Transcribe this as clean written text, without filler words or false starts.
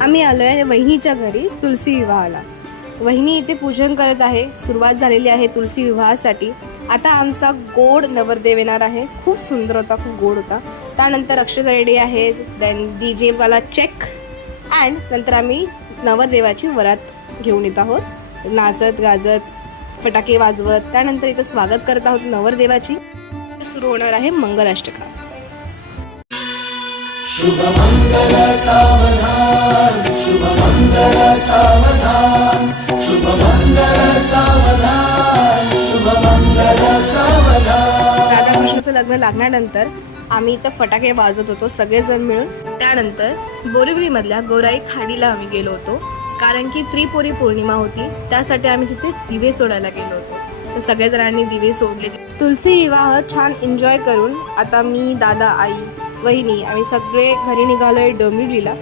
आम्ही आलो आहे वहिनीच्या घरी तुलसी विवाहाला. वहिनी इथे पूजन करत आहे. सुरुवात झालेली आहे तुलसी विवाहासाठी. आता आमचा गोड नवरदेव येणार आहे. खूप सुंदर होता, खूप गोड होता. त्यानंतर अक्षता रेडी आहे. देन DJ वाला चेक. अँड नंतर आम्ही नवरदेवाची वरात घेऊन येत आहोत, नाचत गाजत फटाके वाजवत. त्यानंतर इथं स्वागत करत आहोत नवरदेवाची. सुरू होणार आहे मंगलाष्टका. शुभ मंगल सावधान, शुभ मंगल सावधान, शुभ मंगल सावधान, शुभ मंगल सावधान. राधाकृष्णाचं लग्न लागल्यानंतर आम्ही इथं फटाके वाजवत होतो सगळेजण मिळून. त्यानंतर बोरिवलीमधल्या गोराई खाडीला आम्ही गेलो होतो, कारण की त्रिपुरी पौर्णिमा होती. त्यासाठी आम्ही तिथे दिवे सोडायला गेलो होतो. तर सगळेजणांनी दिवे सोडले. तुलसी विवाह छान एन्जॉय करून आता मी, दादा, आई, वहिनी आम्ही सगळे घरी निघालोय डोंबिवलीला.